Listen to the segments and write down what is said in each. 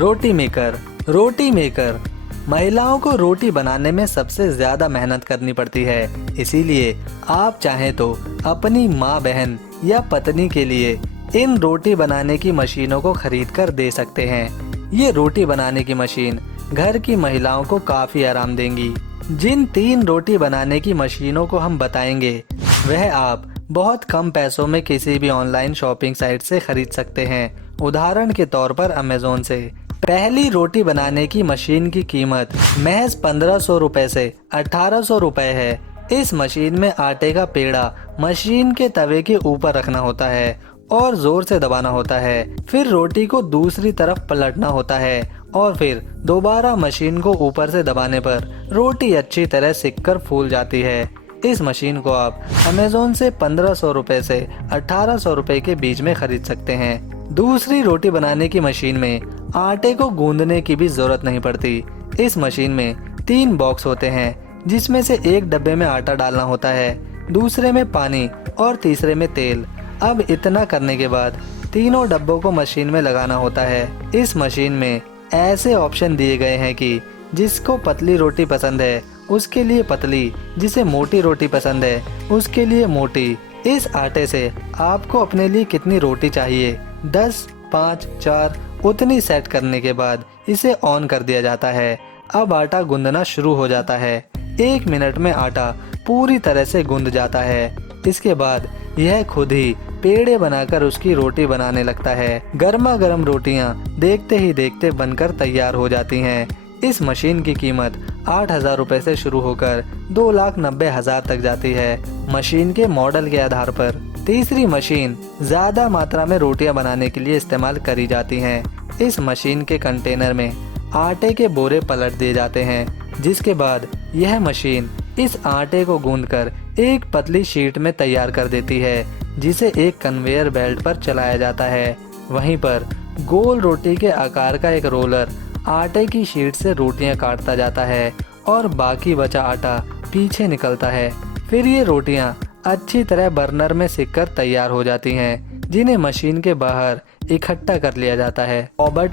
रोटी maker महिलाओं को रोटी बनाने में सबसे ज्यादा मेहनत करनी पड़ती है। इसीलिए आप चाहें तो अपनी माँ, बहन या पत्नी के लिए इन रोटी बनाने की मशीनों को खरीद कर दे सकते हैं। ये रोटी बनाने की मशीन घर की महिलाओं को काफी आराम देंगी। जिन 3 रोटी बनाने की मशीनों को हम बताएंगे वह आप बहुत कम पैसों में किसी भी ऑनलाइन शॉपिंग साइट से खरीद सकते हैं। उदाहरण के तौर पर अमेज़न से। पहली रोटी बनाने की मशीन की कीमत महज 1500 रुपए से 1800 रुपए है। इस मशीन में आटे का पेड़ा मशीन के तवे के ऊपर रखना होता है और जोर से दबाना होता है। फिर रोटी को दूसरी तरफ पलटना होता है और फिर दोबारा मशीन को ऊपर से दबाने पर रोटी अच्छी तरह सिककर फूल जाती है। इस मशीन को आप अमेज़न से 1500 रुपए से 1800 रुपए के बीच में खरीद सकते हैं। दूसरी रोटी बनाने की मशीन में आटे को गूंदने की भी जरूरत नहीं पड़ती। इस मशीन में 3 बॉक्स होते हैं, जिसमें से एक डब्बे में आटा डालना होता है, दूसरे में पानी और तीसरे में तेल। अब इतना करने के बाद तीनों डब्बों को मशीन में लगाना होता है। इस मशीन में ऐसे ऑप्शन दिए गए हैं कि जिसको पतली रोटी पसंद है उसके लिए पतली, जिसे मोटी रोटी पसंद है उसके लिए मोटी। इस आटे से आपको अपने लिए कितनी रोटी चाहिए 10, 5, 4 उतनी सेट करने के बाद इसे ऑन कर दिया जाता है। अब आटा गूंदना शुरू हो जाता है। 1 मिनट में आटा पूरी तरह से गूंद जाता है। इसके बाद यह खुद ही पेड़े बनाकर उसकी रोटी बनाने लगता है। गर्मा गर्म रोटियां देखते ही देखते बनकर तैयार हो जाती हैं। इस मशीन की कीमत 8000 रुपए से शुरू होकर 2,90,000 तक जाती है, मशीन के मॉडल के आधार पर। तीसरी मशीन ज्यादा मात्रा में रोटियां बनाने के लिए इस्तेमाल करी जाती हैं। इस मशीन के कंटेनर में आटे के बोरे पलट दिए जाते हैं, जिसके बाद यह मशीन इस आटे को गूंदकर एक पतली शीट में तैयार कर देती है, जिसे एक कन्वेयर बेल्ट पर चलाया जाता है। वहीं पर गोल रोटी के आकार का एक रोलर आटे की शीट से रोटियां काटता जाता है और बाकी बचा आटा पीछे निकलता है। फिर ये रोटियां अच्छी तरह बर्नर में सिककर तैयार हो जाती हैं, जिन्हें मशीन के बाहर इकट्ठा कर लिया जाता है। ऑबर्ट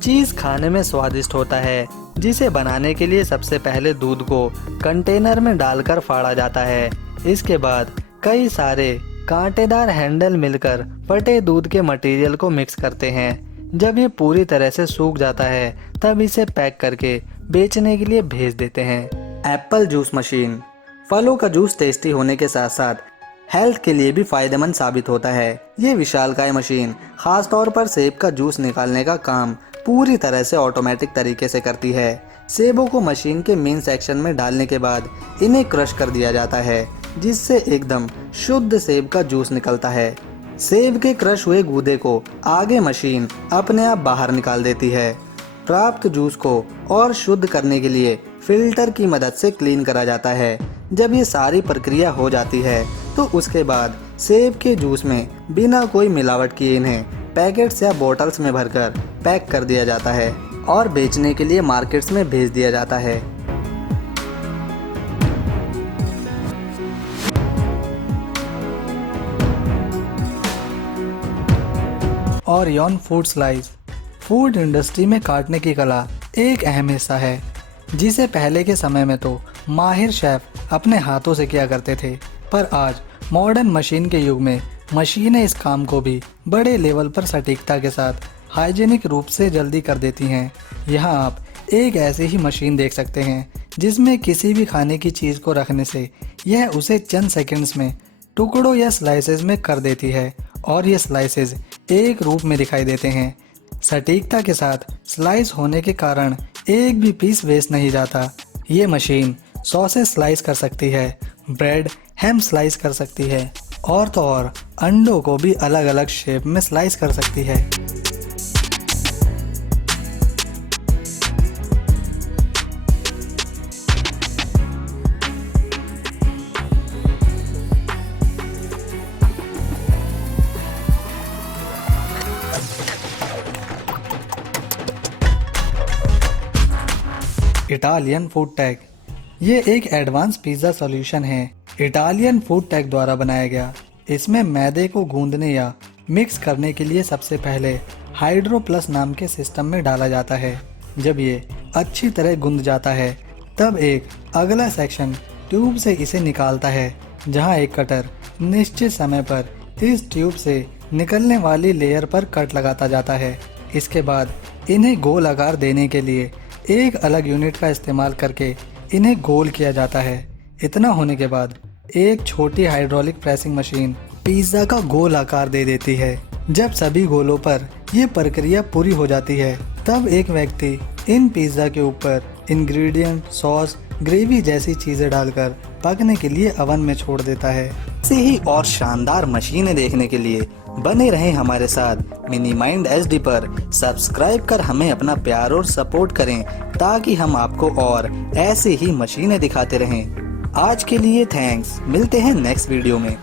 चीज खाने में स्वादिष्ट होता है, जिसे बनाने के लिए सबसे पहले दूध को कंटेनर में डालकर फाड़ा जाता है। इसके बाद कई सारे कांटेदार हैंडल मिलकर फटे दूध के मटेरियल को मिक्स करते हैं। जब ये पूरी तरह से सूख जाता है तब इसे पैक करके बेचने के लिए भेज देते हैं। एप्पल जूस मशीन फलों का जूस टेस्टी होने के साथ साथ हेल्थ के लिए भी फायदेमंद साबित होता है। ये विशालकाय मशीन खास तौर पर सेब का जूस निकालने का काम पूरी तरह से ऑटोमेटिक तरीके से करती है। सेबों को मशीन के मेन सेक्शन में डालने के बाद इन्हें क्रश कर दिया जाता है, जिससे एकदम शुद्ध सेब का जूस निकलता है। सेब के क्रश हुए गूदे को आगे मशीन अपने आप बाहर निकाल देती है। प्राप्त जूस को और शुद्ध करने के लिए फिल्टर की मदद से क्लीन करा जाता है। जब ये सारी प्रक्रिया हो जाती है तो उसके बाद सेब के जूस में बिना कोई मिलावट किए इन्हें पैकेट्स या बोतल्स में भरकर पैक कर दिया जाता है और बेचने के लिए मार्केट्स में भेज दिया जाता है। Orion food slice food industry में काटने की कला एक अहम हिस्सा है, जिसे पहले के समय में तो माहिर शेफ अपने हाथों से किया करते थे, पर आज मॉडर्न मशीन के युग में मशीनें इस काम को भी बड़े लेवल पर सटीकता के साथ हाइजीनिक रूप से जल्दी कर देती हैं। यहाँ आप एक ऐसी ही मशीन देख सकते हैं जिसमें किसी भी खाने की चीज़ को रखने से यह उसे चंद सेकंड्स में टुकड़ों या स्लाइसेस में कर देती है और ये स्लाइसेस एक रूप में दिखाई देते हैं। सटीकता के साथ स्लाइस होने के कारण एक भी पीस वेस्ट नहीं जाता। ये मशीन सॉसेस स्लाइस कर सकती है, ब्रेड, हैम स्लाइस कर सकती है और तो और अंडों को भी अलग अलग शेप में स्लाइस कर सकती है। इटालियन फूड टैग ये एक एडवांस पिज्ज़ा सॉल्यूशन है। इटालियन फूड टैग द्वारा बनाया गया। इसमें मैदे को गूंदने या मिक्स करने के लिए सबसे पहले हाइड्रो प्लस नाम के सिस्टम में डाला जाता है। जब ये अच्छी तरह गुंद जाता है तब एक अगला सेक्शन ट्यूब से इसे निकालता है, जहां एक कटर निश्चित समय पर इस ट्यूब से निकलने वाली लेयर पर कट लगाता जाता है। इसके बाद इन्हें गोल आकार देने के लिए एक अलग यूनिट का इस्तेमाल करके इन्हें गोल किया जाता है। इतना होने के बाद एक छोटी हाइड्रोलिक प्रेसिंग मशीन पिज्ज़ा का गोल आकार दे देती है। जब सभी गोलों पर यह प्रक्रिया पूरी हो जाती है तब एक व्यक्ति इन पिज्ज़ा के ऊपर इंग्रेडिएंट, सॉस, ग्रेवी जैसी चीजें डालकर पकने के लिए ओवन में छोड़ देता है। ऐसे ही और शानदार मशीनें देखने के लिए बने रहें हमारे साथ मिनी माइंड एचडी पर। सब्सक्राइब कर हमें अपना प्यार और सपोर्ट करें ताकि हम आपको और ऐसे ही मशीनें दिखाते रहें। आज के लिए थैंक्स, मिलते हैं नेक्स्ट वीडियो में।